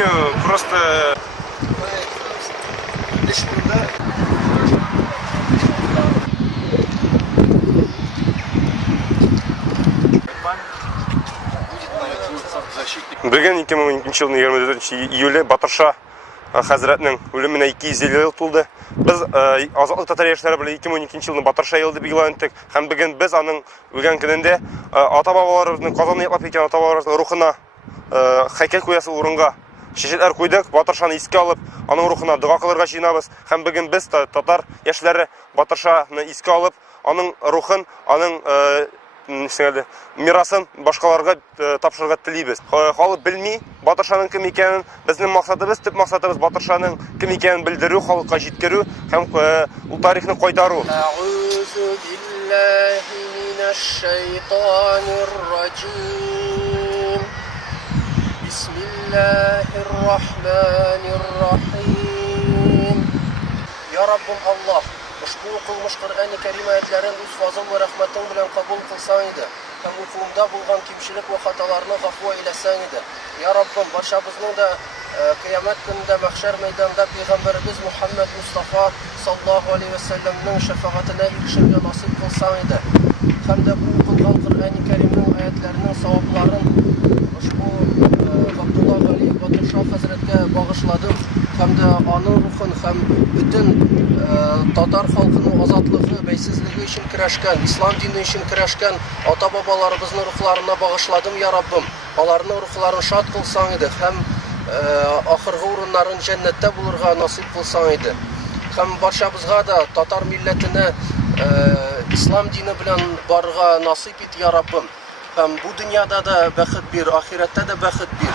сожалению, просто... Білген 2012 жылдың 24 июлі Батырша Хазіретінің өліміне 250 ел толды. Біз азатлық татар яшьләре белән 2012 жылдың Батырша елды билгеләндек. Һәм бүген без аның өлгән көнендә ата-бабаларыбызның Казанны яклап киткән ата-бабаларыбызның рухына һәйкәл куясы урынга чәчәкләр куйдык. Батыршаны искә алып, аның рухына дуга кылырга җыенабыз. Һәм бүген без татар яшьләре Батыршаны искә алып, аның рухын, аның мирасын башкаларга тапшырырга телибез. Халык белми Батыршаның кем икәнен, безнең максатыбыз, төп максатыбыз Батыршаның кем икәнен белдерү, халыкка җиткерү һәм ул тарихны кайтару. Аузу биллаһи минаш шайтанир раҗим. Бисмиллаһир рахманир рахим. Я Раббым Аллаһ, ushbu o'qilmish Qur'oni Karim oyatlarini o'z fazl va rahmating bilan qabul qilsang edi. Ham o'quvimda bo'lgan kamchilik va xatolarni g'afvo aylasang edi. Ya Rabbim, barchamizning da qiyomat kunida mahshar maydonida payg'ambarimiz Muhammad Mustafa sallallohu alayhi vasallamning shafoatini erishishga nasib qilsang edi. Hamda bu o'qilgan Qur'oni Karimning oyatlarining savoblarini ushbu Abdullah G'aliyev Batırshah Hazratga bag'ishladim. Hamda onun ruhun ham butun Tatar xalqining ozodligi, baysizligi uchun kurashgan, islom dini uchun kurashgan ota-bobolarimizni ruhlarini bag'ishladim ya Rabbim. Ularning ruhlarini shod qilsang edi, ham oxirgi o'rinlarini jannatda bo'lurga nasib qilsang edi. Ham barchamizga da Tatar millatini islom dini bilan borga nasib et ya Rabbim. Ham bu dunyoda da baxt ber, oxiratda da baxt ber.